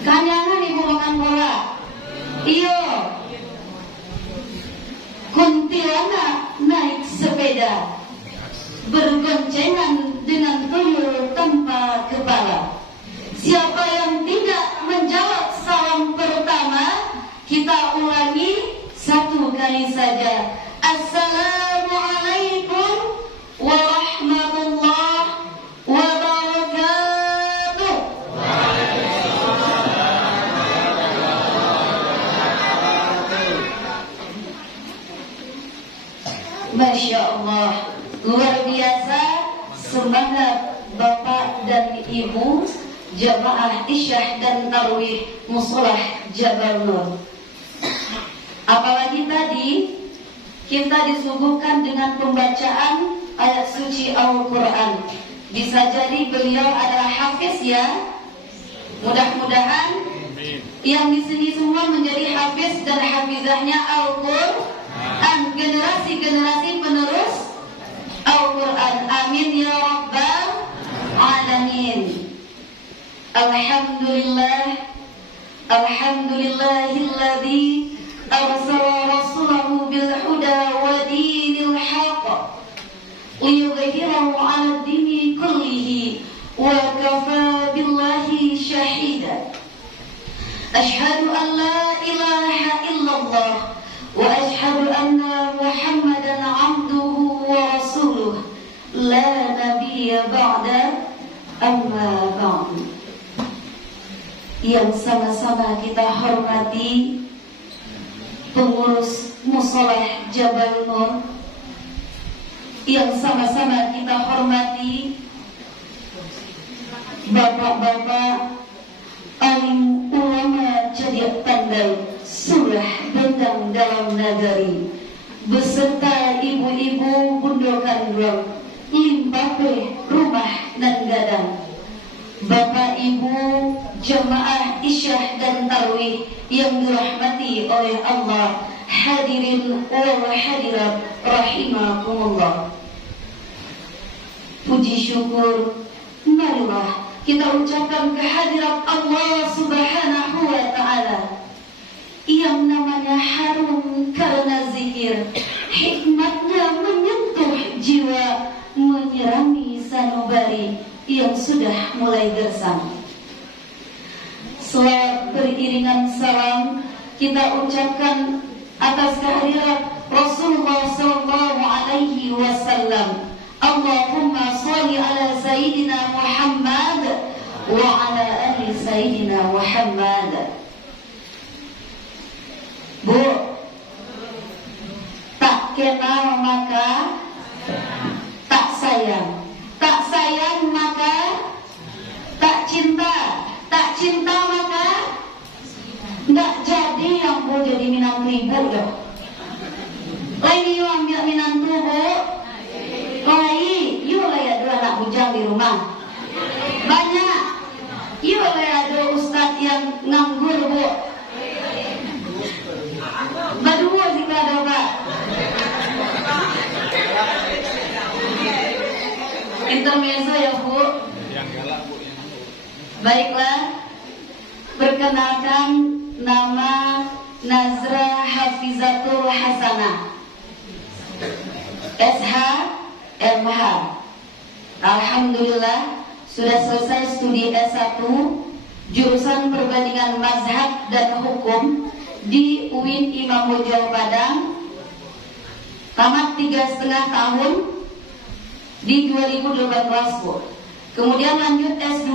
Kanyangan ibu makan bola. Iyo. Kuntilanak naik sepeda, bergoncengan dengan tuyul tanpa kepala. Siapa yang tidak menjawab salam pertama, kita ulangi satu kali saja. Assalamualaikum warahmatullahi wabarakatuh. Masya Allah, luar biasa semangat Bapak dan Ibu jamaah Isyah dan Tarwih Musolah Jabal Nur. Apalagi tadi kita disuguhkan dengan pembacaan ayat suci Al-Quran. Bisa jadi beliau adalah hafiz ya. Mudah-mudahan yang di sini semua menjadi hafiz dan hafizahnya Al-Quran, generasi-generasi penerus Al-Quran. Amin ya rabbal alamin. Alhamdulillah, alhamdulillahilladzi arsala rasulahu bil huda wa dinil haqq liyudhhirahu 'ala ad-dini kullihi wa kafa billahi shahida. Ashhadu an la ilaha illallah wa ashhadu anna Muhammadan 'abduhu wa rasuluh la nabiyya ba'da, amma ba'du. Yang sama-sama kita hormati pengurus Musolah Jabal Nur, yang sama-sama kita hormati bapak-bapak alim ulama Cadiak Tandal Surah Bendang dalam Nagari, beserta ibu-ibu bundokan drum limpape rumah dan gadang, Bapak Ibu jamaah Isyah dan Tarwih yang dirahmati oleh Allah, hadirin wal hadirat rahimakumullah. Puji syukur marilah kita ucapkan kehadirat Allah Subhanahu wa ta'ala yang namanya harum karena zikir, hikmatnya menyentuh jiwa, menyirami sanubari yang sudah mulai gersang. Selawat beriringan salam kita ucapkan atas kehadirat Rasulullah sallallahu alaihi wasallam. Allahumma shalli ala sayyidina Muhammad wa ala ali sayyidina Muhammad. Bu, tak kenal maka tak sayang, tak sayang maka tak cinta, tak cinta maka nggak jadi. Yang bu jadi minang ribu dong. Lain yuk ambil minantu bu. Lain yuk lah ya dua anak bujang di rumah banyak. Yuk lah ya dua ustad yang nganggur bu. Berdua sih ada pak. Intermezzo ya bu. Baiklah, perkenalkan nama Nazra Hafizatul Hasanah, SH MH. Alhamdulillah sudah selesai studi S1 jurusan perbandingan mazhab dan hukum di UIN Imam Bonjol Padang. Tamat 3,5 tahun di 2018 bu. Kemudian lanjut S2,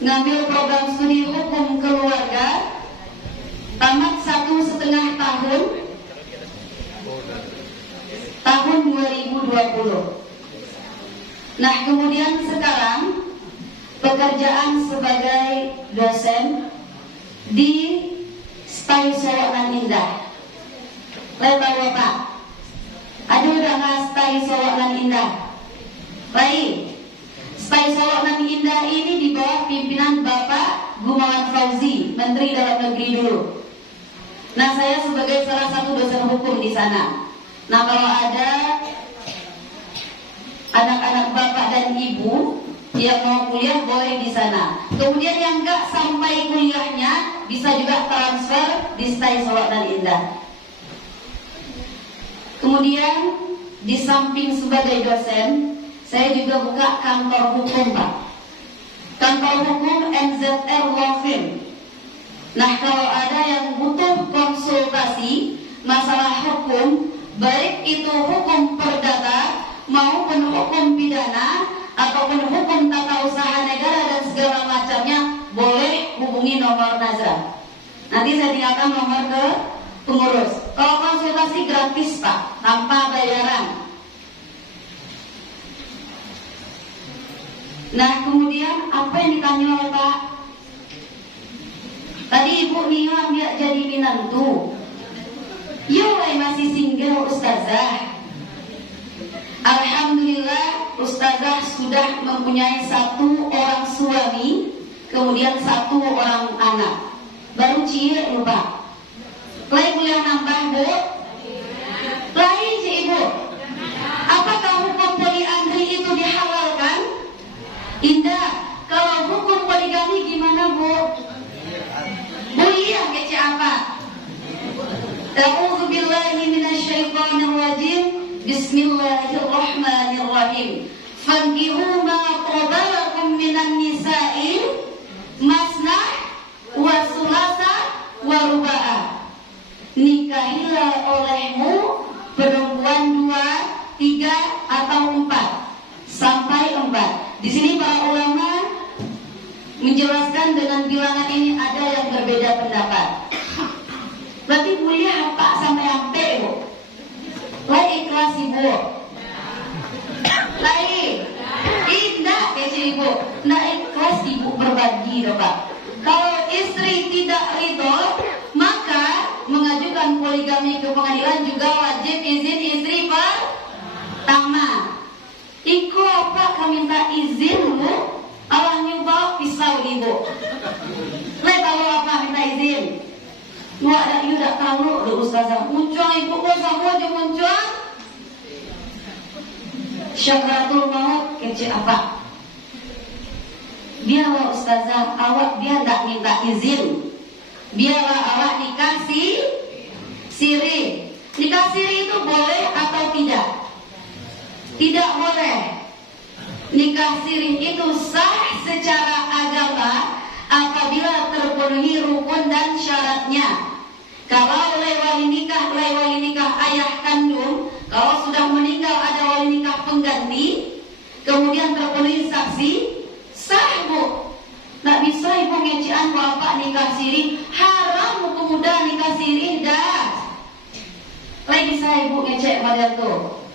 ngambil program studi hukum keluarga, tamat 1,5 tahun tahun 2020. Nah kemudian sekarang pekerjaan sebagai dosen di STAI Solonan Indah. Lihat Bapak, ada udah nggak STAI Solonan Indah? Baik, STAI Solonan Indah ini di bawah pimpinan Bapak Gumawan Fauzi, Menteri Dalam Negeri dulu. Nah saya sebagai salah satu dosen hukum di sana. Nah kalau ada anak-anak bapak dan ibu Yang mau kuliah boleh di sana. Kemudian yang nggak sampai kuliahnya bisa juga transfer di Stai Solok dan Indah. Kemudian di samping sebagai dosen, saya juga buka kantor hukum, Pak. Kantor hukum NZR Law Firm. Nah, kalau ada yang butuh konsultasi masalah hukum, baik itu hukum perdata maupun hukum pidana ataupun hukum tata usaha negara dan segala macamnya, boleh hubungi nomor Nazra. Nanti saya tinggalkan nomor ke pengurus. Kalau konsultasi gratis, Pak, tanpa bayaran. Nah, kemudian apa yang ditanya oleh Pak? Tadi Ibu Nia nggak jadi minantu. Yoi masih single Ustazah. Alhamdulillah Ustazah sudah mempunyai 1 orang suami, kemudian 1 orang anak. Baru cie lupa. Lagi kuliah nambah, Bu? Lagi cie Ibu. Apakah hukum poliandri itu dihalalkan? Indah. Kalau hukum poligami gimana, Bu? Kuliah kece apa? A'udzu billahi minasyaitonir rajim. Bismillahirrahmanirrahim. Fankihu ma qabalakum minan nisa'i masna wa sulasa wa ruba'a. Nikahilah olehmu perempuan 2, 3 atau 4 sampai 4. Di sini para ulama menjelaskan dengan bilangan ini ada yang berbeda pendapat. Berarti kuliah apa sampai ampe, Bu? Lah ikhlas Ibu. Lain. Indah kece Ibu. Nah ikhlas Ibu berbagi, Pak. Kalau istri tidak ridho, maka mengajukan poligami ke pengadilan juga wajib izin istri pertama. Iko apa kami minta izin, Bu? Allah nyoba pisau Ibu. Lah kalau apa minta izin? Lu ada iu dak tahu lu Ustazah muncul Ibu ku sama aja muncul. Syakaratul maut kece apa? Biarlah Ustazah awak dia ndak minta izin. Biarlah awak dikasih siri. Nikah siri itu boleh atau tidak? Tidak boleh. Nikah siri itu sah secara agama apabila terpenuhi rukun dan syaratnya. Kalau oleh wali nikah ayah kandung, kalau sudah meninggal ada wali nikah pengganti, kemudian terpenuhi saksi, sah, Bu. Nggak bisa Ibu ngecian bapak nikah siri, haram hukum muda nikah siri dah. Lagi bisa Ibu ngecek pada tuh.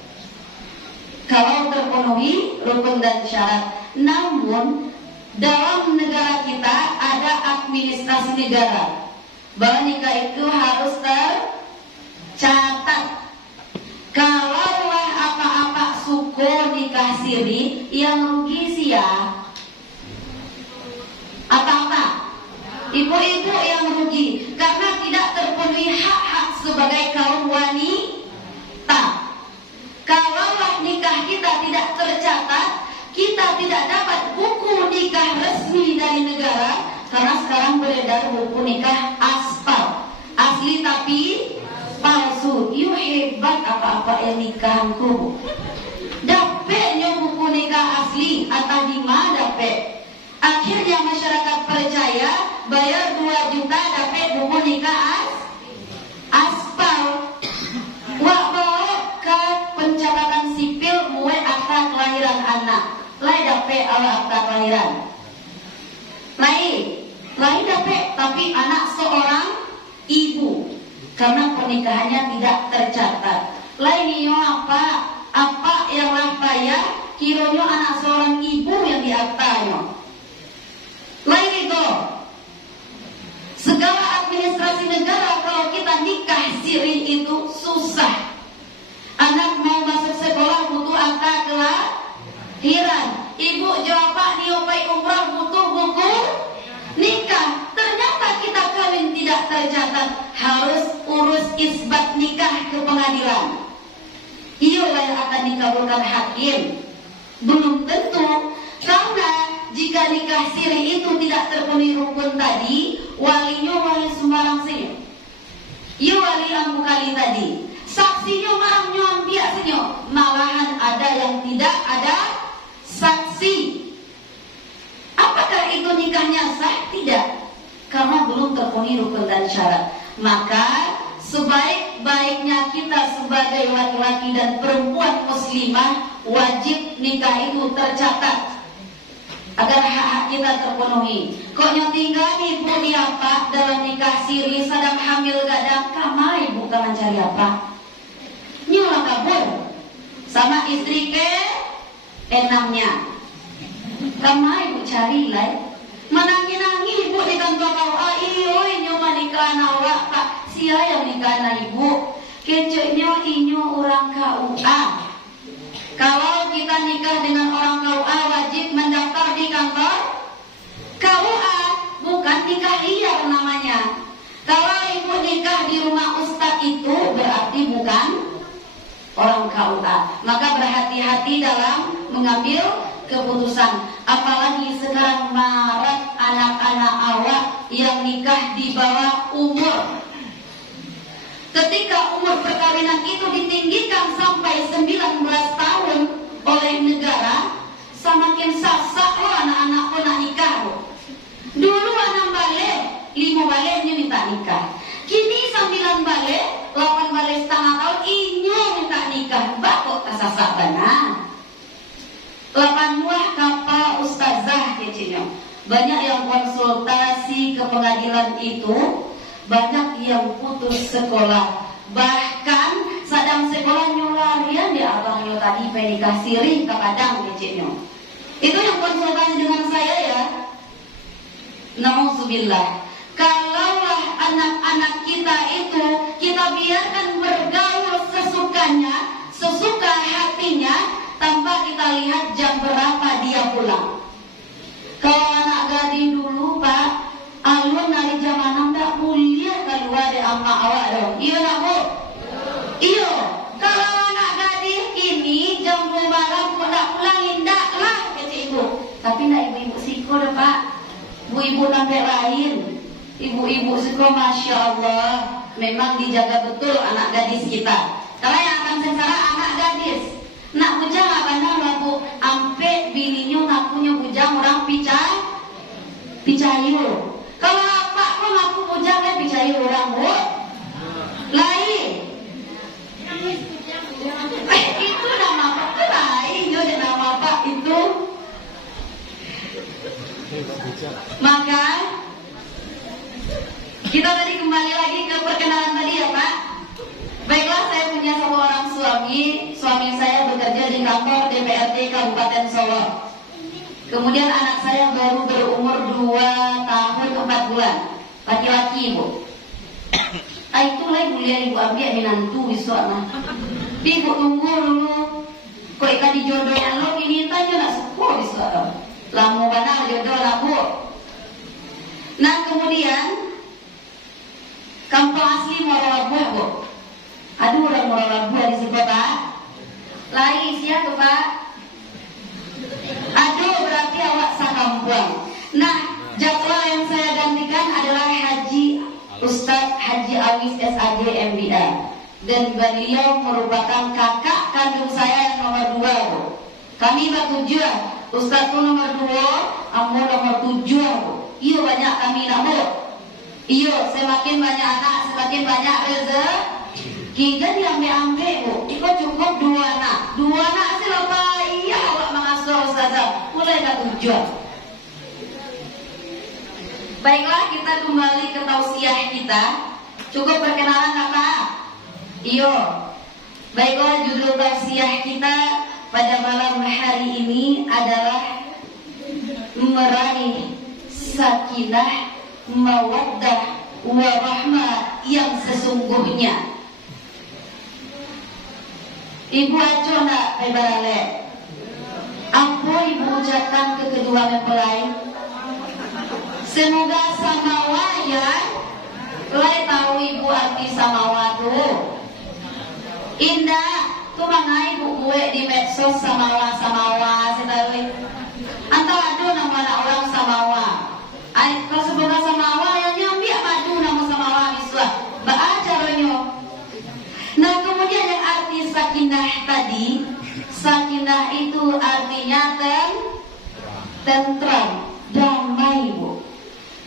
Kalau terpenuhi rukun dan syarat. Namun dalam negara kita ada administrasi negara bahwa nikah itu harus tercatat. Kalaulah apa-apa suku nikah siri, yang rugi siapa? Apa-apa ibu-ibu yang rugi karena tidak terpenuhi hak-hak sebagai kaum wanita. Kalaulah nikah kita tidak tercatat, kita tidak dapat buku nikah resmi dari negara, karena sekarang beredar buku nikah aspal, asli tapi palsu. Iu hebat apa-apa yang nikahanku. Dapetnya buku nikah asli atau di mana dapet? Akhirnya masyarakat percaya bayar 2 juta dapat buku nikah aspal. Wak bawa ke pencatatan sipil muwe akta kelahiran anak. Lai dapat akta kelahiran. Lai dapat tapi anak seorang ibu karena pernikahannya tidak tercatat. Lai niyo apa yang lah payah kironyo anak seorang ibu yang diaktanya. Lain itu segala administrasi negara kalau kita nikah siri itu susah. Anak mau masuk sekolah butuh akta kelahiran. Ibu jawab Pak diopai umrah butuh buku nikah. Ternyata kita kawin tidak tercatat, harus urus isbat nikah ke pengadilan. Iolah yang akan dikabulkan hakim. Belum tentu karena jika nikah siri itu tidak terpenuhi rukun tadi, walinya wali sembarang sini. Iya wali lampu kali tadi. Saksinya marang nyon biasanya. Malahan ada yang tidak ada saksi. Apakah itu nikahnya sah? Tidak. Karena belum terpenuhi rukun dan syarat. Maka sebaik-baiknya kita sebagai laki-laki dan perempuan muslimah wajib nikah itu tercatat agar hak-hak kita terpenuhi. Kok yang tinggal ibu ni apa dalam nikah siri sedang hamil gadang, kamai ibu kan mencari apa? Nyolah kabur sama istri ke enamnya, kamai ibu cari lah. Menangi-nangi ibu di kantor kau, iyo nyoba nikah awak pak, sia yang nikah na ibu, kecoknya inyo orang KUA. Kalau kita nikah dengan orang KUA wajib mendaftar di kantor KUA, bukan nikah liar namanya. Kalau ibu nikah di rumah ustadz itu berarti bukan orang KUA. Maka berhati-hati dalam mengambil keputusan. Apalagi sekarang marak anak-anak awak yang nikah di bawah umur. Ketika umur perkawinan itu ditinggikan sampai 19 tahun oleh negara, semakin sasak loh anak-anak pun nak nikah. Dulu anak balik, 5 baliknya minta nikah. Kini 9 balik, 8 balik setengah tahun, inyo minta nikah. Bakok kasasak benar. 8 buah kapal ustazah kecilnya. Banyak yang konsultasi ke pengadilan itu, banyak yang putus sekolah. Bahkan sedang sekolah nyolarian di abang tadi penikah siri ke Padang kecilnya. Itu yang konsultasi dengan saya ya. Nauzubillah. Kalaulah anak-anak kita itu kita biarkan bergaul sesukanya, sesuka hatinya, tanpa kita lihat jam berapa dia pulang. Kalau anak gading dulu pak, alun dari zaman ndak mulia keluar dari amma awak dong. Iya nak bu? Iya. Kalau anak gading ini jam 2 malam kok nak pulang indak lah kata ibu. Tapi nak ibu-ibu siko dah pak. Ibu-ibu sampai lain. Ibu-ibu siko masya Allah memang dijaga betul anak gadis kita. Kalau yang akan sengsara anak gadis. Nak bujang apa nama bu? Ampe bininya nak punya bujang orang picayu. Kalau apa pun aku bujangnya picayu orang bu. Lain. Itu nama apa? Itu lain. Itu nama apa itu? Maka kita tadi kembali lagi ke perkenalan tadi ya pak. Baiklah, saya punya satu orang suami saya bekerja di kantor DPRD Kabupaten Solo. Kemudian anak saya baru berumur 2 tahun 4 bulan, laki-laki ibu. Itulah ibu lihat ibu ambil minantu besok nah. Ibu tunggu dulu, kok ikan dijodohnya lo ini tanya nak sekolah besok. Lamu banang jodoh lah bu. Nah kemudian kampung asli Mororabuh bu. Aduh orang Mororabuh di sebelah pak. Lain siapa pak? Aduh berarti awak sakampung. Nah jadwal yang saya gantikan adalah Haji Ustadz Haji Awis SAG MBA. Dan beliau merupakan kakak kandung saya yang nomor 2 bu. Kami bertujuan Ustadz itu nomor 2, ambo nomor 7 bu. Iya banyak kami nak bu. Iya semakin banyak anak semakin banyak rezeki. Kita diambil bu, itu cukup 2 anak. 2 anak sih apa? Iya awak mengasuh ustazah. Mulai dah tujuan. Baiklah kita kembali ke tausiah kita. Cukup perkenalan apa? Iyo. Baiklah judul tausiah kita pada malam hari ini adalah meraih sakinah, mawaddah, warahmah yang sesungguhnya. Ibu aco nak pebarale. Apa ibu ucapkan ke kedua mempelai? Semoga samawa ya. Lai tahu ibu arti samawa tu. Indah tu mangai ibu gue di medsos samawa setahu. Antara adu nama anak orang samawa. Kalau sebuah samawa yang nyambi madu nama samawa iswa. Baacaranya. Nah kemudian yang arti sakinah tadi, sakinah itu artinya tentram, damai bu.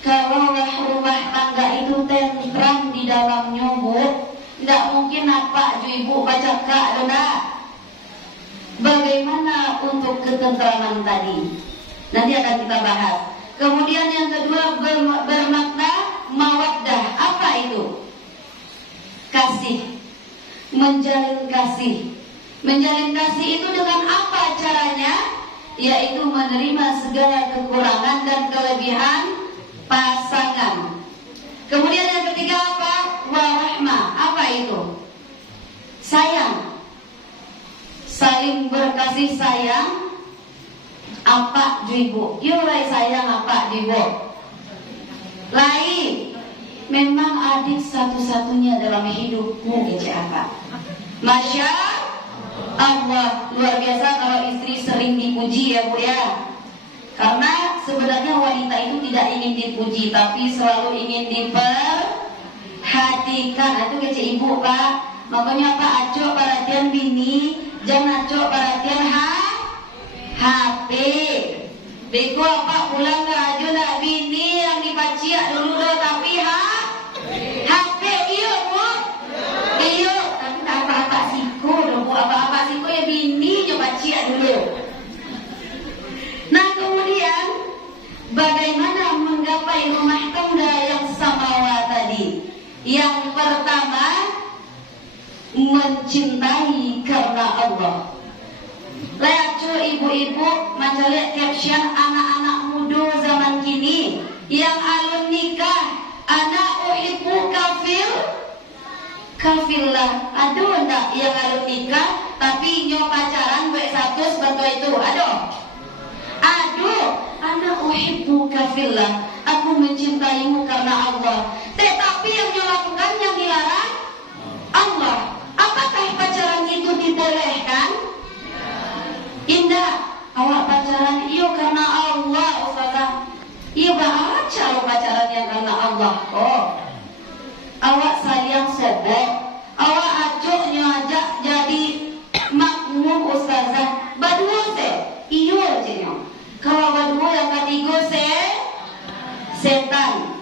Kalau rumah tangga itu tentram di dalamnya bu, tidak mungkin apa ibu baca kak enggak. Bagaimana untuk ketentraman tadi? Nanti akan kita bahas. Kemudian yang kedua bermakna mawaddah. Apa itu? Kasih. Menjalin kasih. Menjalin kasih itu dengan apa caranya? Yaitu menerima segala kekurangan dan kelebihan pasangan. Kemudian yang ketiga apa? Warahmah. Apa itu? Sayang. Saling berkasih sayang. Apa ibu? Yulai sayang apa ibu? Lain. Memang adik satu-satunya dalam hidupmu gitu apa? Masya Allah, luar biasa kalau istri sering dipuji ya bu ya. Karena sebenarnya wanita itu tidak ingin dipuji, tapi selalu ingin diperhatikan. Itu kece ibu pak. Makanya pak acok perhatian bini, jangan acok perhatian HP. Beko apa pulang kerja nak bini yang dipaciak dulu dah, tapi HP iyo bu, iyo. Tapi tak apa-apa siko dong bu, apa-apa siko ya bini je paciak dulu. Nah kemudian bagaimana menggapai rumah tangga yang samawa tadi? Yang pertama, mencintai karena Allah. Lihat ibu-ibu macam lihat caption anak-anak muda zaman kini yang alun nikah, anak uhibbu kafillah. Aduh enggak yang alun nikah tapi nyo pacaran buat status betul itu. Aduh, anak uhibbu kafillah. Aku mencintaimu karena Allah. Tetapi yang nyo lakukan yang dilarang Allah. Apakah pacaran itu dibolehkan? Indah, awak pacaran iyo karena Allah, ustazah. Iyo baca lo pacaran yang karena Allah. Oh, awak sayang sobok, awak acoknya ajak jadi makmum ustazah. Badua se, iyo jenyo. Kalau badua yang ketiga setan.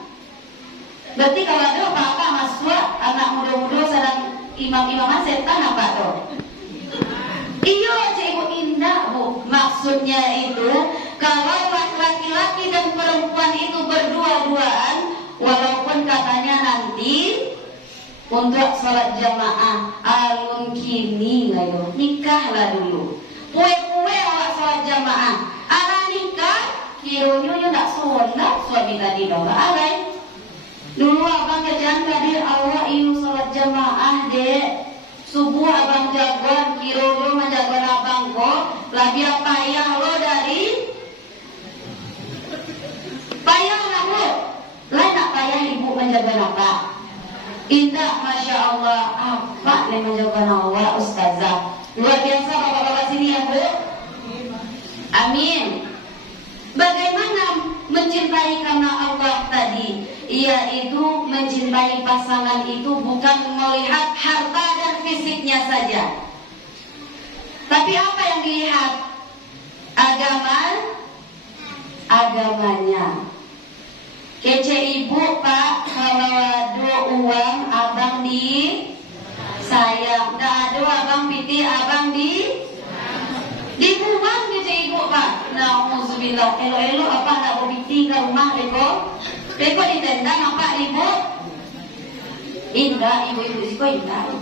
Berarti kalau ada apa-apa masuk anak muda-muda sedang imam-imaman setan apa tuh? Iyo ibu indah bu. Maksudnya itu kalau laki-laki dan perempuan itu berdua-duaan, walaupun katanya nanti untuk sholat jamaah alun kini layo nikahlah dulu. Kue-kue awak sholat jamaah. Anak nikah kironya tak sholat suami tadi dong alai. Dulu abang kerjaan tadi awak iu sholat jamaah dek. Subuh abang jagoan, kiro lo menjagoan abang kok. Lagi payah lo dari payah lah lo. Lain nak payah ibu menjagoan apa? Indah, masya Allah. Apa nih menjagoan Allah ustazah? Luar biasa bapak-bapak sini ya bu. Amin. Bagaimana mencintai karena Allah tadi? Yaitu mencintai pasangan itu bukan melihat harta dan fisiknya saja, tapi apa yang dilihat? Agamanya. Kece ibu pak, kalau ada uang abang di sayang, dah ada abang piti abang di buang kece ibu pak. Nauzubillah, elo-elo apa nak piti ke rumah leko? Beko di tendang apa ibu? Indah, ibu-ibu itu indah.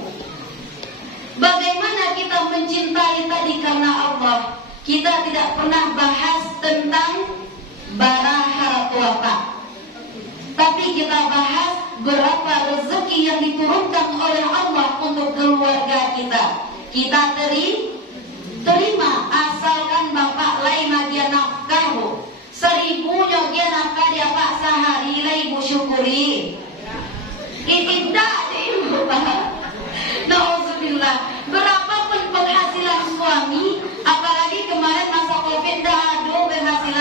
Bagaimana kita mencintai tadi karena Allah? Kita tidak pernah bahas tentang bara harta pak, tapi kita bahas berapa rezeki yang diturunkan oleh Allah untuk keluarga kita. Kita terima asalkan bapak lain dia nafkah bu. 1000 nyogia nafkah dia pak sehari lah ibu syukuri. Indah ibu pak. Nauzubillah. Berapapun penghasilan suami, apalagi kemarin masa Covid dah ada penghasilan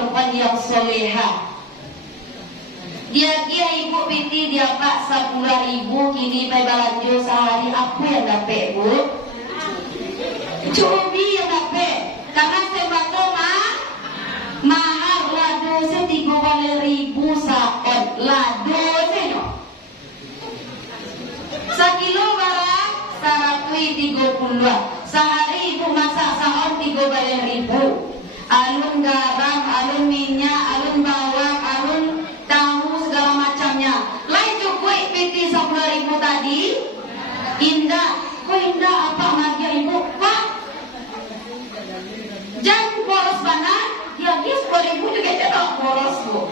perempuan yang soleha. Dia ibu binti dia pak 10.000 kini pay balanjo sehari apa yang dapat bu? Cubi yang dapat karena sembako mahal lado se 30.000 saon lado se no. Sekilo barang 130 sehari ibu masak saon 30.000. Alun garam, alun minyak, alun bawang, alun tahu segala macamnya. Lain cukup piti 10.000 tadi. Indah, kok indah apa marga ibu? Pak, jangan boros banget. Ya dia 10.000 juga cetok boros bu.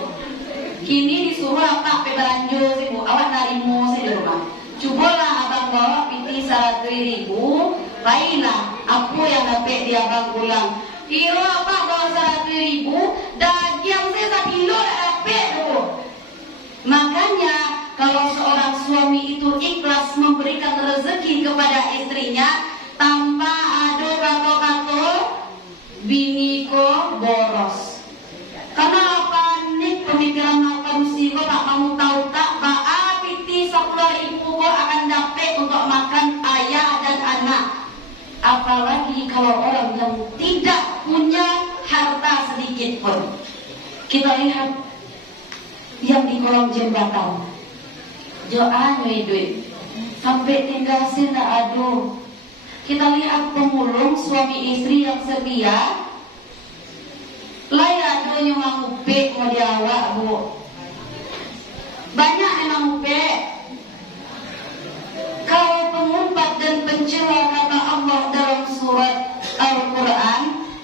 Kini disuruh apa pebelanjo sih bu? Awak narimu sih di rumah. Cobalah abang bawa piti 100.000. Baiklah, aku yang dapat dia abang pulang. Kilo apa bawa 100.000, daging saya 1 kilo dapat tu. Makanya kalau seorang suami itu ikhlas memberikan rezeki kepada istrinya tanpa ada kata-kata bini ko boros. Karena apa nih pemikiran manusia kok tak kamu tahu tak bahwa piti 10.000 kok akan dapat untuk makan ayah dan anak. Apalagi kalau orang yang tidak punya harta sedikit pun. Kita lihat yang di kolong jembatan Joan duit sampai tinggal sini aduh. Kita lihat pemulung suami istri yang setia layak aduhnya mangupek mau diawak bu. Banyak emang upek. Kalau pengumpat dan pencela kata Allah dalam surat Al-Quran,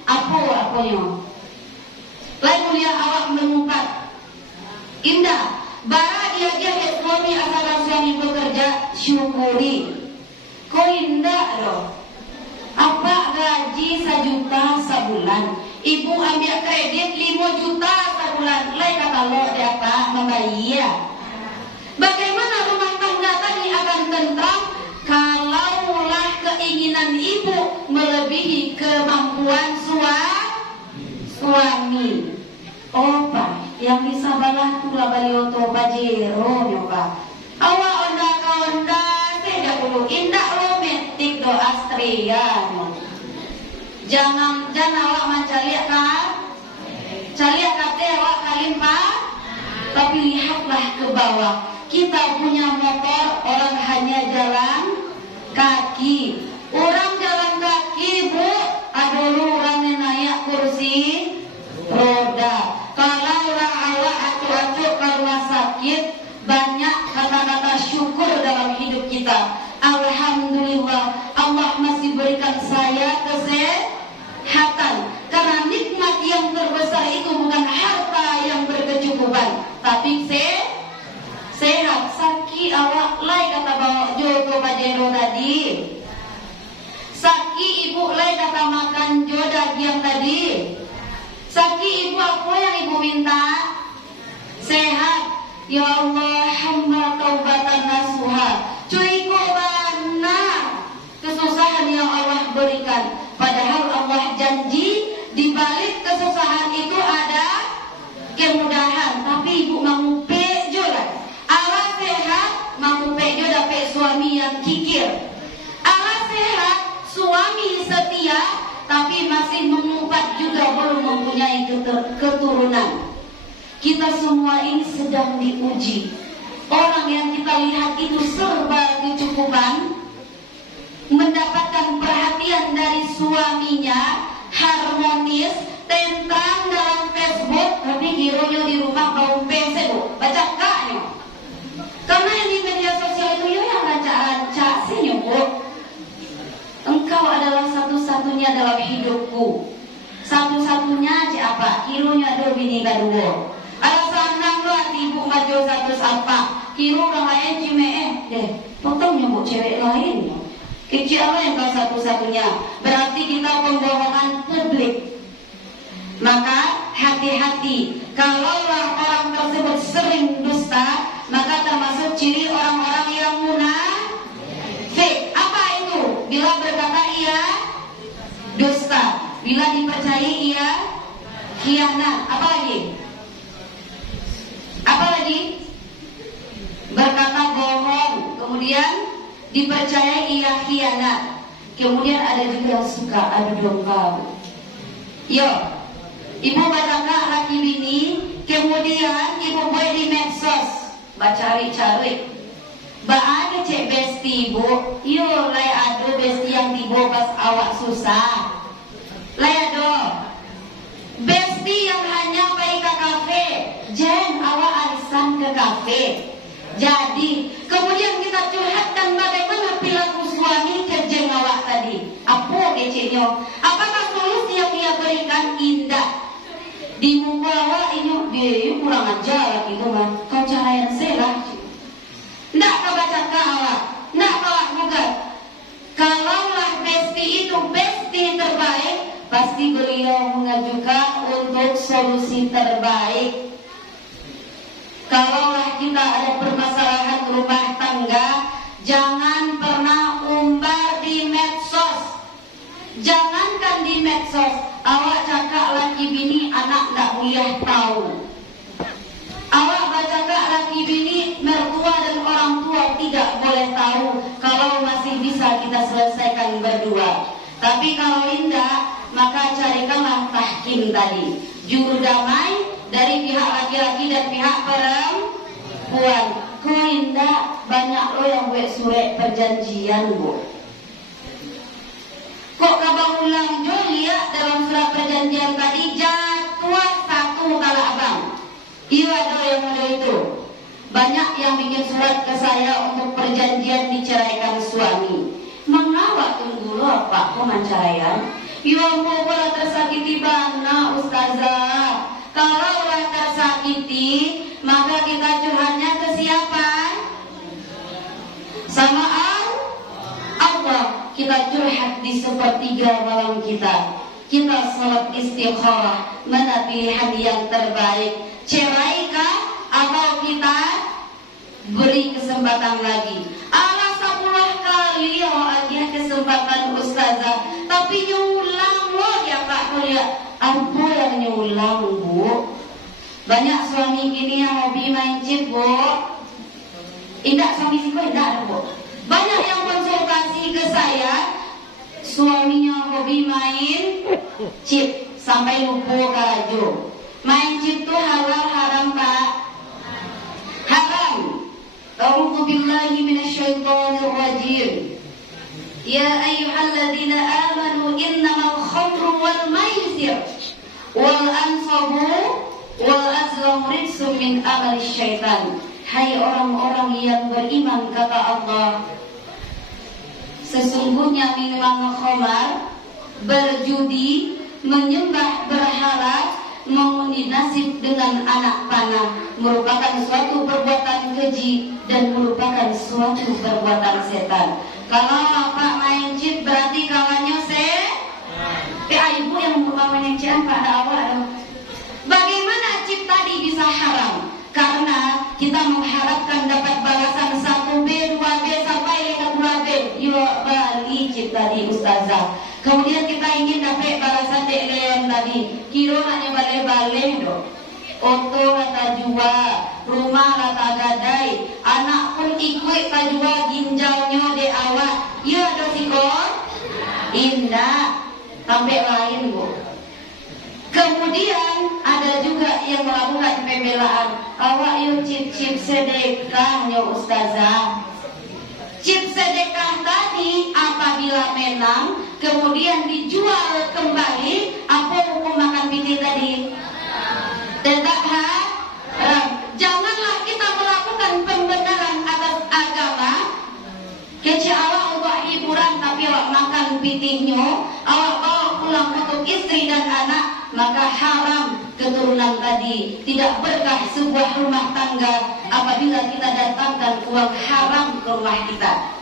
apa-apanya? Lain mulia awak mengumpat. Indah, bara dia suami asalkan suami bekerja, syukuri. Kau indah loh. Apa gaji 1 juta sebulan? Ibu ambil kredit 5 juta sebulan. Lain kata lo dia apa? Membayar. Bagaimana rumah tangga tadi akan tentram kalaulah keinginan ibu melebihi kemampuan suami. Oh pak, yang disabalah tulah balioto bajero nyoba. Awak onda tidak dulu indah romantik do Astria. Jangan awak mencaliak kan? Caliak kate awak kalimpa, tapi lihatlah ke bawah. Kita punya motor, orang hanya jalan kaki. Orang jalan kaki bu, ada orang yang naik kursi roda. Kalau awak acuk-acuk ke rumah sakit, banyak kata-kata syukur dalam hidup kita. Alhamdulillah, Allah masih berikan saya kesehatan. Karena nikmat yang terbesar itu bukan harta yang berkecukupan, tapi sehat. Saki awak lai kata bawa jodoh pajero tadi. Saki ibu lai kata makan jodoh yang tadi. Saki ibu apa yang ibu minta? Sehat. Ya Allah, hamba taubatan nasuha. Cuy ko benar kesusahan yang Allah berikan. Padahal Allah janji di balik kesusahan itu ada kemudahan. Tapi ibu mengupe jodoh. Allah sehat, mengupe jodoh dapat suami yang kikir. Allah sehat, suami setia, tapi masih mengumpat juga belum mempunyai keturunan. Kita semua ini sedang diuji. Orang yang kita lihat itu serba kecukupan, mendapatkan perhatian dari suaminya, harmonis, tentang dalam Facebook, tapi gironya di rumah bau Facebook, baca kaknya. Karena yang di media sosial itu yang baca sih nyubuh. Engkau adalah satu-satunya dalam hidupku. Satu-satunya aja apa? Kirunya ada bini kedua. Alasan nang lo hati ibu ngajo satu apa? Kiru orang lain cime potong nyebut cewek lain. Kecil apa yang kau satu-satunya? Berarti kita pembohongan publik. Maka hati-hati. Kalaulah orang tersebut sering dusta, maka termasuk ciri orang-orang yang munafik. Apa itu? Bila berkata ia dusta, bila dipercayai ia khianat. Apa lagi? Apa lagi? Berkata bohong, kemudian dipercaya ia khianat. Kemudian ada juga yang suka adu domba. Yo, ibu bacakan laki bini, kemudian ibu buat di medsos, cari-cari. Ada cek besti ibu, yo lay ado besti yang tibo pas awak susah. Lay ado besti yang hanya pergi ke kafe, jen awak arisan ke kafe. Jadi kemudian kita curhatkan bagaimana perilaku suami ke jeng awak tadi. Apa keceknya? Apakah solusi yang dia berikan indah? Di muka awak ini dia kurang ajar gitu mah. Kau cara yang salah. Ndak kau bacakan awak, ndak kau bukan. Kalaulah besti itu besti terbaik, pasti beliau mengajukan untuk solusi terbaik. Kalaulah kita ada permasalahan rumah tangga, jangan pernah umbar di medsos. Jangankan di medsos, awak cakap laki bini anak ndak boleh tahu. Awak cakap laki bini mertua dan orang tua tidak boleh tahu. Kalau masih bisa kita selesaikan berdua. Tapi kalau tidak, maka carikanlah tahkim tadi, juru damai dari pihak laki-laki dan pihak perempuan. Kau indah banyak lo yang buat surat perjanjian bu. Kok kabar ulang jo lihat dalam surat perjanjian tadi jatuh satu kala abang. Iya ada yang ada itu. Banyak yang bikin surat ke saya untuk perjanjian diceraikan suami. Mengapa tunggu lo pak pemancaraian? Ya mau kalau tersakiti bana ustazah. Kalaulah tersakiti, maka kita curhatnya ke siapa? Sama Allah. Kita curhat di sepertiga malam kita. Kita salat istikharah, mana pilihan yang terbaik? Ceraikah atau kita beri kesempatan lagi? Allah 10 kali lagi kesempatan ustazah, tapi nyulang loh ya Pak kuliah. Apa yang nyulang bu? Banyak suami gini yang hobi main chip bu. Indah suami sih indah bu. Banyak yang konsultasi ke saya, suaminya hobi main chip sampai lupa karajo. Main chip tuh halal haram Pak? Haram. A'udzu billahi minasyaitonir rajim. Ya ayyuhalladzina amanu innamal khamru wal maisir wal ansabu wal azlamu rijsum min amali syaitan. Hai orang-orang yang beriman, kata Allah, sesungguhnya minuman khamar, berjudi, menyembah berhala, mengundi nasib dengan anak panah merupakan suatu perbuatan keji dan merupakan suatu perbuatan setan. Kalau bapak main chip berarti kawannya ibu yang main chip apa ada awal. Bagaimana chip tadi bisa haram? Karena kita mengharapkan dapat balasan 1B, 2B sampai 5B. Yo bali chip tadi ustazah. Kemudian kita ingin dapat balasan yang tadi. Kira hanya balik-balik dong. Oto kata jual, rumah kata gadai, anak pun ikut jual ginjalnya di awak. Iya ada sikor, indah, sampai lain bu. Kemudian ada juga yang melakukan pembelaan. Awak yuk cip-cip sedekahnya ustazah. Chip sedekah tadi apabila menang kemudian dijual kembali, apa hukum makan piti tadi? Tetap haram. Janganlah kita melakukan pembenaran atas agama kece awak untuk hiburan tapi awak makan pitihnya, awak bawa pulang untuk istri dan anak, maka haram keturunan tadi. Tidak berkah sebuah rumah tangga apabila kita datangkan uang haram ke rumah kita.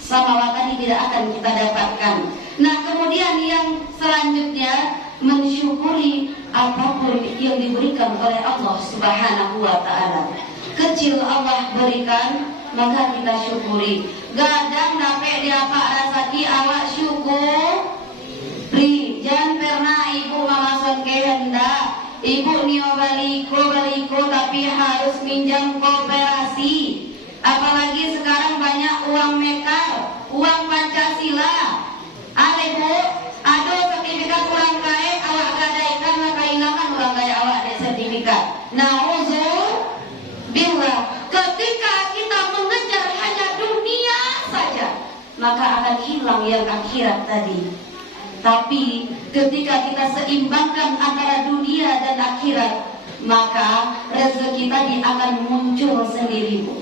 Samawat tadi tidak akan kita dapatkan. Nah kemudian yang selanjutnya, mensyukuri apapun yang diberikan oleh Allah Subhanahu wa ta'ala. Kecil Allah berikan, maka kita syukuri. Gadang dapat dia pak rasaki awak syukuri. Jangan pernah ibu mama son kehendak Ibu nio baliko tapi harus minjam koperasi. Apalagi sekarang banyak uang mekar, uang Pancasila. Bu, aduh sertifikat kurang kaya awak gadaikan lah kehilangan orang kaya awak dari sertifikat. Nauzubillah. Ketika kita mengejar hanya dunia saja, maka akan hilang yang akhirat tadi. Tapi ketika kita seimbangkan antara dunia dan akhirat, maka rezeki tadi akan muncul sendiri, Bu.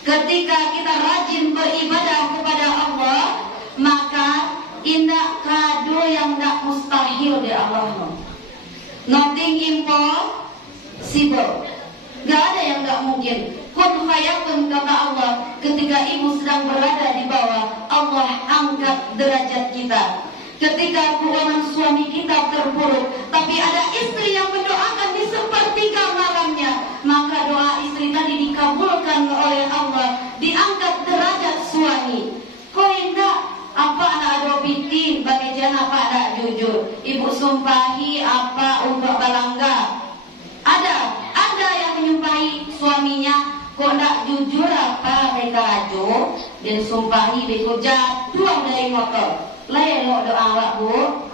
Ketika kita rajin beribadah kepada Allah, maka indah kado yang tak mustahil di Allah. Nothing impossible. Gak ada yang gak mungkin. Kun fayakun kata Allah. Ketika ibu sedang berada di bawah, Allah angkat derajat kita. Ketika hubungan suami kita terpuruk, tapi ada istri yang mendoakan di sepertiga malamnya, maka doa istri tadi dikabulkan oleh Allah, diangkat derajat suami. Kok enggak? Apa anak adobiti bagi jana apa ada jujur? Ibu sumpahi apa untuk balangga? Ada yang menyumpahi suaminya, kok enggak jujur apa mereka rajo? Dan sumpahi begitu jatuh dari motor. Lelok doa awak, Bu.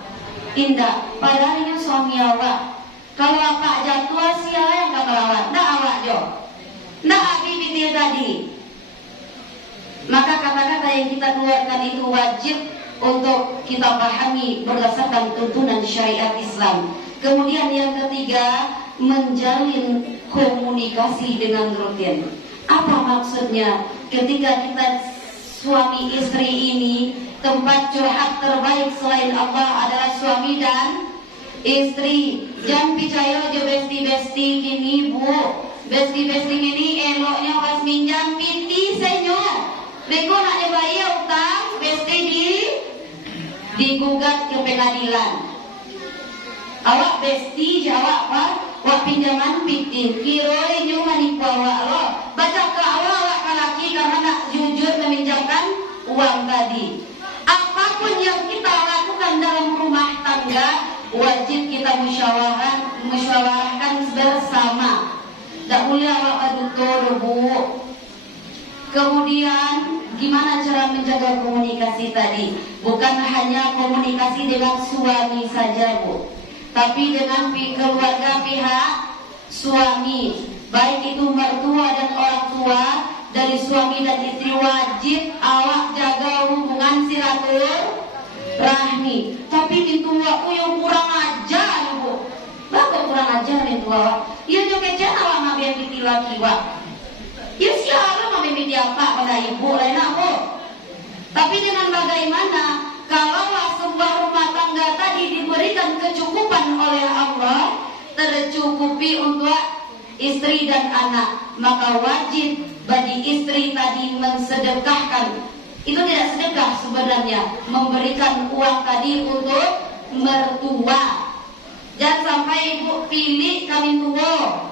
Indah, padahal ini suami awak. Kalau apa jatuh siapa yang akan merawat? Ndak awak jo. Ndak bibi dia tadi. Maka kata-kata yang kita keluarkan itu wajib untuk kita pahami berdasarkan tuntunan syariat Islam. Kemudian yang ketiga, menjalin komunikasi dengan rutin. Apa maksudnya? Ketika kita suami istri ini, tempat curhat terbaik selain Allah adalah suami dan istri. Jangan percaya aja besti-besti gini, Bu. Besti-besti ini eloknya pas minjam piti senyor. Beko nak dibayar utang, besti digugat ke pengadilan. Awak besti jawab apa? Wak pinjaman piti, kiroi nyu manipu awak lo. Baca ke awak kalaki karena nak jujur meminjamkan uang tadi. Apapun yang kita lakukan dalam rumah tangga, wajib kita musyawarahkan bersama. Tak boleh awak adutor, Bu. Kemudian gimana cara menjaga komunikasi tadi? Bukan hanya komunikasi dengan suami saja, Bu, tapi dengan keluarga pihak suami, baik itu mertua dan orang tua. Dari suami dan istri wajib awak jaga hubungan silaturahmi. Tapi pintu awak yang kurang ajar, Bu. Bapak kurang ajar pintu awak. Ya joget awak mabih piti laki wak. Ya siapa mabih piti apa pada ibu lain aku. Tapi dengan bagaimana kalau sebuah rumah tangga tadi diberikan kecukupan oleh Allah, tercukupi untuk istri dan anak, maka wajib bagi istri tadi mensedekahkan. Itu tidak sedekah sebenarnya, memberikan uang tadi untuk mertua. Jangan sampai ibu pilih kami tua,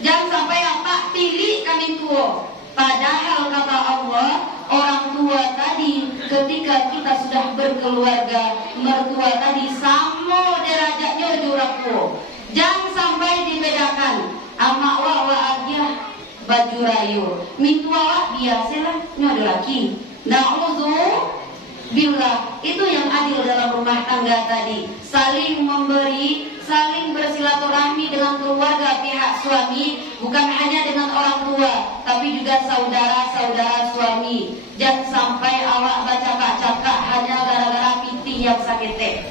jangan sampai apa pilih kami tua. Padahal kata Allah, orang tua tadi ketika kita sudah berkeluarga, mertua tadi sama derajatnya juraku. Jangan sampai dibedakan. Amak wa agia baju rayu, mintua wa biasalah nyodo laki. Na'udzubillah. Itu yang adil dalam rumah tangga tadi. Saling memberi, saling bersilaturahmi dengan keluarga pihak suami, bukan hanya dengan orang tua, tapi juga saudara-saudara suami. Jangan sampai awak baca-cakak hanya gara-gara pitih yang sakit.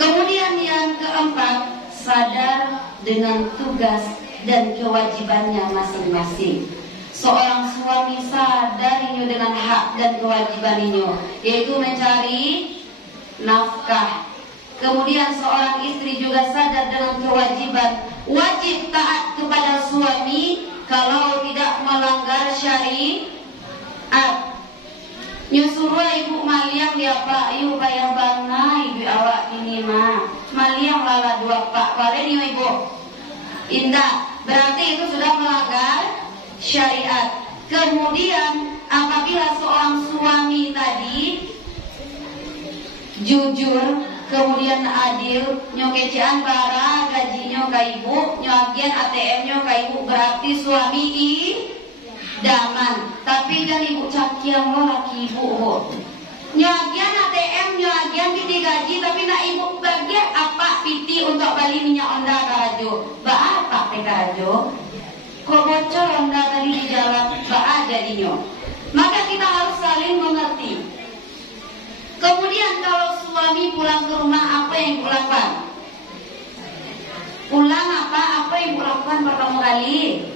Kemudian yang keempat, sadar dengan tugas dan kewajibannya masing-masing. Seorang suami sadar ini dengan hak dan kewajiban ini, yaitu mencari nafkah. Kemudian seorang istri juga sadar dengan kewajiban, wajib taat kepada suami kalau tidak melanggar syariat. Nyusuruh ibu maliang dia pak, ibu bayar bana ibu awak ini mah maliang lala dua pak, kalian ini ibu indah, berarti itu sudah melanggar syariat. Kemudian apabila seorang suami tadi jujur kemudian adil, nyo kecian bara gajinya ke ibu, nyo agen ATM-nya ke ibu, berarti suami idaman. Tapi kan ibu cakiang lo laki ibu ho. Nyo agen ATM, nyo agen piti gaji, tapi nak ibu bagian apa piti untuk beli minyak onda karajo. Ba apa pe karajo? Kok bocor onda tadi di jalan, ba jadinya. Maka kita harus saling mengerti. Kemudian kalau suami pulang ke rumah, apa yang ibu lakukan? Pulang apa yang ibu lakukan pertama kali?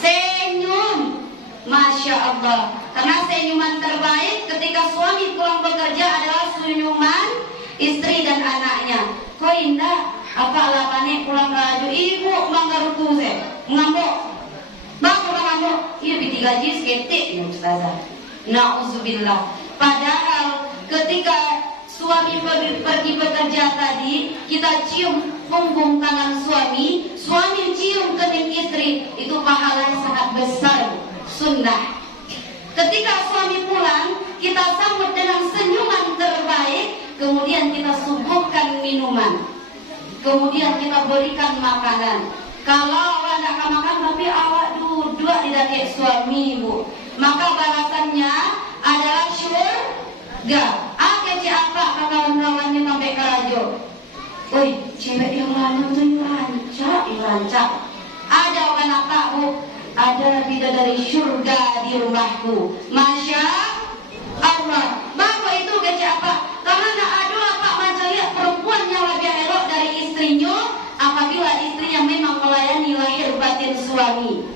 Senyum. Masya Allah. Karena senyuman terbaik ketika suami pulang bekerja adalah senyuman istri dan anaknya. Kok indah? Apa alasannya pulang kerja? Ibu manggarutu saya ngambok. Bang ngambok. Iya biti gaji seketik ya ustazah. Nauzubillah. Padahal ketika suami pergi bekerja tadi, kita cium punggung tangan suami, suami cium kening istri, itu pahalanya sangat besar, sunnah. Ketika suami pulang, kita sambut dengan senyuman terbaik, kemudian kita suguhkan minuman, kemudian kita berikan makanan. Kalau awak nak makan tapi awak duduk di daki suami ibu, maka balasannya adalah surga. Kecil apa kawan-kawannya sampai kerajo. Woi, cewek yang lalu tuh rancak. Ada orang apa bu? Ada bidadari surga di rumahku. Masya Allah. Bapak itu kecil apa? Karena nak ada apa macam lihat perempuan yang lebih elok dari istrinya, apabila istrinya memang melayani lahir batin suami.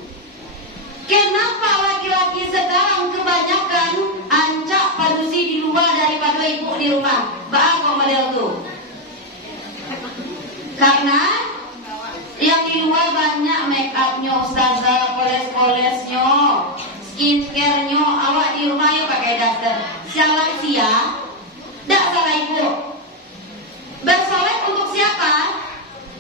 Kenapa laki-laki sekarang kebanyakan ancak padusi di luar daripada ibu di rumah? Bagaimana model tuh? Karena yang di luar banyak make upnya ustazah, poles-polesnya, skincare-nya. Awak di rumah ya pakai daster. Salah sia? Tak salah ibu. Bersolek untuk siapa?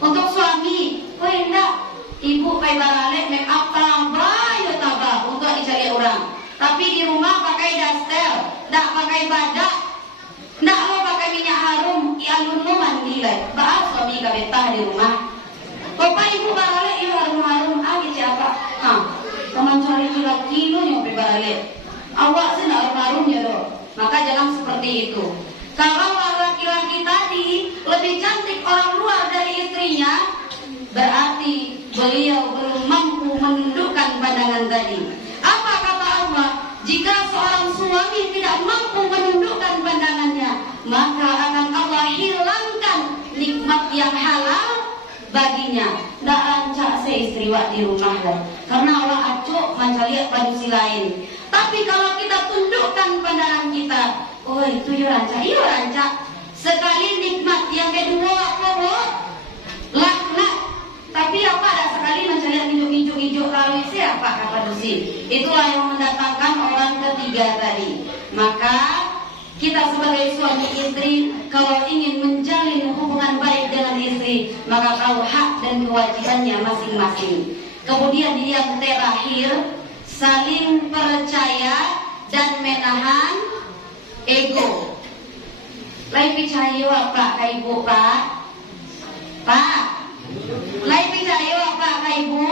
Untuk suami. Oh enggak. Ibu pakai baralek make up tambah ya tambah untuk dicari orang. Tapi di rumah pakai daster, tak pakai badak, tak mau pakai minyak harum, ialun mau mandi lah. Baal suami kabetah di rumah. Bapak ibu baralek ya harum-harum, siapa? Teman cari laki lo yang pakai baralek. Awak sih nak harum-harum ya doh. Maka jangan seperti itu. Kalau laki-laki tadi lebih cantik orang luar dari istrinya, berarti beliau belum mampu menundukkan pandangan tadi. Apa kata Allah? Jika seorang suami tidak mampu menundukkan pandangannya, maka akan Allah hilangkan nikmat yang halal baginya. Tak rancak seistri wak di rumah lah. Karena Allah acuk macam lihat padusi lain. Tapi kalau kita tundukkan pandangan kita, oh itu ya rancak, iya rancak. Sekali nikmat, yang kedua apa? Laknat. Tapi apa ada sekali macam lihat hijau-hijau lalu siapa kata dosi. Itulah yang mendatangkan orang ketiga tadi. Maka kita sebagai suami istri kalau ingin menjalin hubungan baik dengan istri, maka tahu hak dan kewajibannya masing-masing. Kemudian yang terakhir, saling percaya dan menahan ego. Lai percaya apa kak ibu pak? Pak, lai percaya apa kak ibu?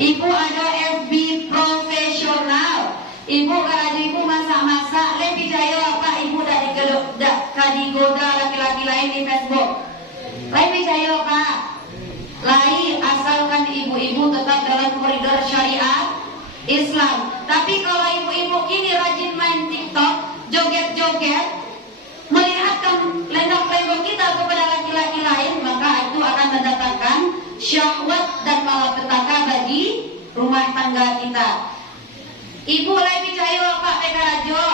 Ibu ada FB profesional. Ibu kalau ibu masak-masak, lai percaya apa ibu dari kadigoda laki-laki lain di Facebook? Lai percaya apa? Lai asalkan ibu-ibu tetap dalam koridor syariat Islam. Tapi kalau ibu-ibu ini rajin main TikTok, joget-joget, melihatkan lenong-lenong kita kepada laki-laki lain, maka itu akan mendatangkan syahwat dan malapetaka bagi rumah tangga kita. Ibu lain percaya apa pekarajo?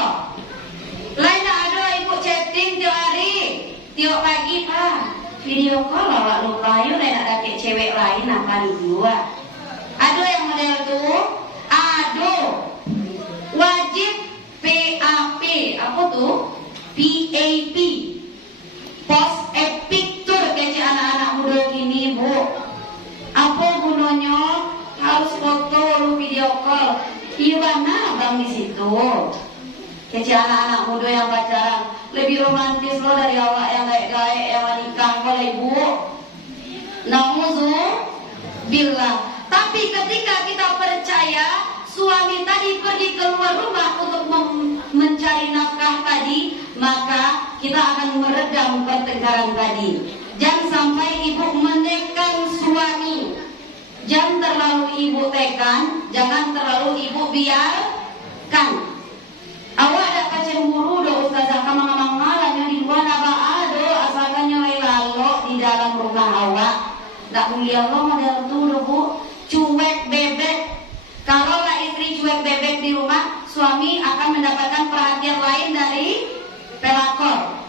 Lain ada ibu chatting tiap hari, tiap pagi pak. Video call awak lupa yuk lain ada kayak cewek lain apa dua. Ada yang model tuh, aduh wajib PAP apa tuh? PAP post epic tour kayak anak-anak muda gini bu. Apa gunanya harus foto lu video call? Iya mana bang di situ? Kecil anak-anak muda yang pacaran lebih romantis loh dari awak yang gaek-gaek yang menikah kalau ibu. Nauzubillah. Tapi ketika kita percaya suami tadi pergi keluar rumah untuk mencari nafkah tadi, maka kita akan meredam pertengkaran tadi. Jangan sampai ibu menekan suami. Jangan terlalu ibu tekan, jangan terlalu ibu biarkan. Awak ada kecemburu do ustazah kamang-kamang malahnya di luar apa ado asalkan nyolai lalu di dalam rumah awak. Tak mulia Allah model tu bu, cuek bebek. Kalau lah istri cuek bebek di rumah, suami akan mendapatkan perhatian lain dari pelakor.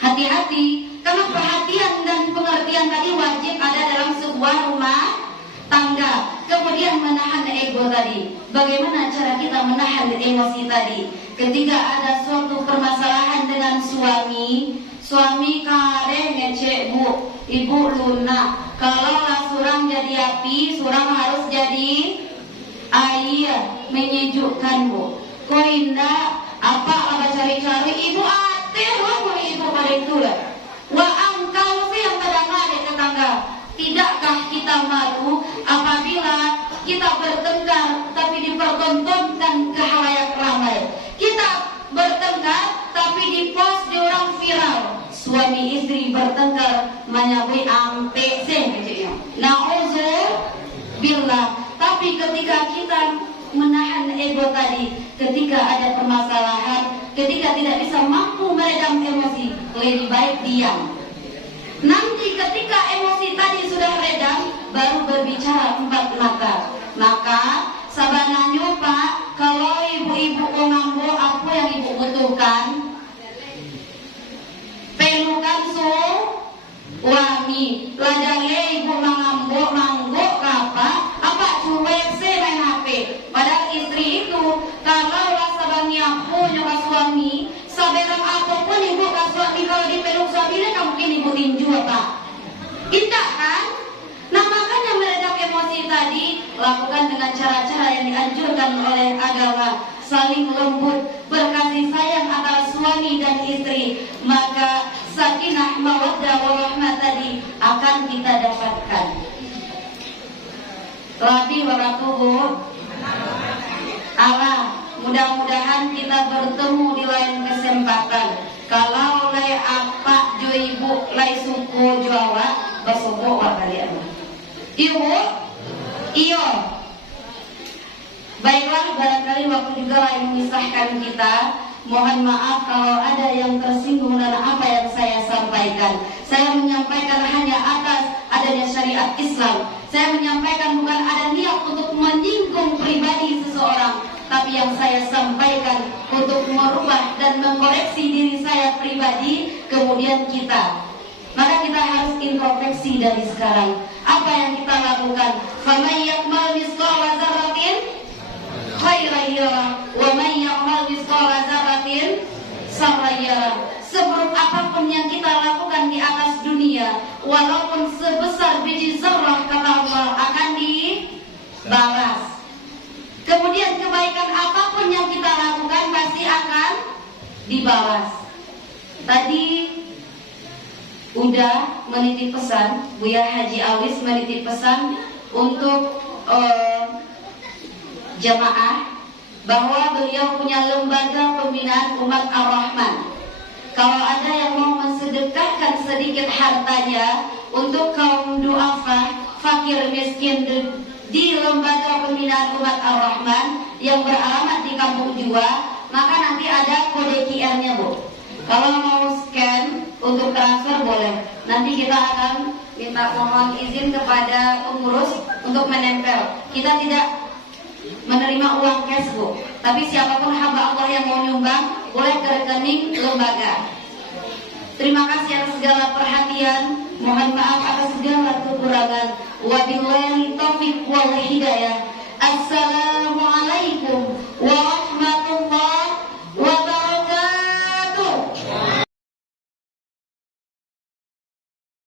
Hati-hati, karena perhatian dan pengertian tadi wajib ada dalam sebuah rumah tangga. Kemudian menahan ego tadi. Bagaimana cara kita menahan emosi tadi? Ketika ada suatu permasalahan dengan suami kare ngecek bu, ibu lunak. Kalau lah surang jadi api, surang harus jadi air menyejukkan bu. Kok indah apa abah cari-cari ibu ate loh ibu pada itu lah. Wah engkau sih yang terdengar di tetangga. Tidakkah kita malu apabila kita bertengkar tapi dipertontonkan ke halayak ramai? Kita bertengkar tapi dipost di orang viral. Suami istri bertengkar menyabui ampe sing kecilnya. Nauzubillah. Tapi ketika kita menahan ego tadi, ketika ada permasalahan, ketika tidak bisa mampu meredam emosi, lebih baik diam. Nanti ketika emosi tadi sudah redam, baru berbicara empat mata. Maka sabananya Pak, kalau ibu-ibu ngambo apa yang ibu butuhkan, pelukan suami. Ladale ibu mengambo manggok apa cuek se main HP. Padahal istri itu kalau sabannya punya suami, sabarang apapun ibu ke suami, kalau dipeluk suaminya kamu mungkin ibu tinju apa? Tidak kan? Nah makanya meredam emosi tadi lakukan dengan cara-cara yang dianjurkan oleh agama. Saling lembut, berkasih sayang antara suami dan istri, maka sakinah mawaddah warahmah tadi akan kita dapatkan. Rabi waratuhu Allah. Mudah-mudahan kita bertemu di lain kesempatan. Kalau lay apa jo ibu lay suku Jawa basuku wa kalian. Ibu, iyo. Baiklah, barangkali waktu juga lain memisahkan kita. Mohon maaf kalau ada yang tersinggung dengan apa yang saya sampaikan. Saya menyampaikan hanya atas adanya syariat Islam. Saya menyampaikan bukan ada niat untuk menyinggung pribadi seseorang, tapi yang saya sampaikan untuk merubah dan mengkoreksi diri saya pribadi, kemudian kita. Maka kita harus introspeksi dari sekarang. Apa yang kita lakukan? Faman ya'mal mithqala dzarratin khairan yarah wa man ya'mal mithqala dzarratin syarran yarah. Seburuk apapun yang kita lakukan di atas dunia, walaupun sebesar biji zarrah kata Allah akan dibalas. Kemudian kebaikan apapun yang kita lakukan pasti akan dibalas. Tadi udah menitip pesan, Buya Haji Awis menitip pesan untuk jamaah bahwa beliau punya lembaga pembinaan umat Ar-Rahman. Kalau ada yang mau mensedekahkan sedikit hartanya untuk kaum duafa, fakir miskin di lembaga pembinaan umat Ar-Rahman yang beralamat di Kampung Jua, maka nanti ada kode QR-nya Bu. Kalau mau scan untuk transfer boleh. Nanti kita akan minta mohon izin kepada pengurus untuk menempel. Kita tidak menerima uang cash Bu, tapi siapapun hamba Allah yang mau nyumbang boleh ke rekening lembaga. Terima kasih atas segala perhatian. Mohon maaf atas segala kekurangan. Wabillahi taufiq wal hidayah. Assalamualaikum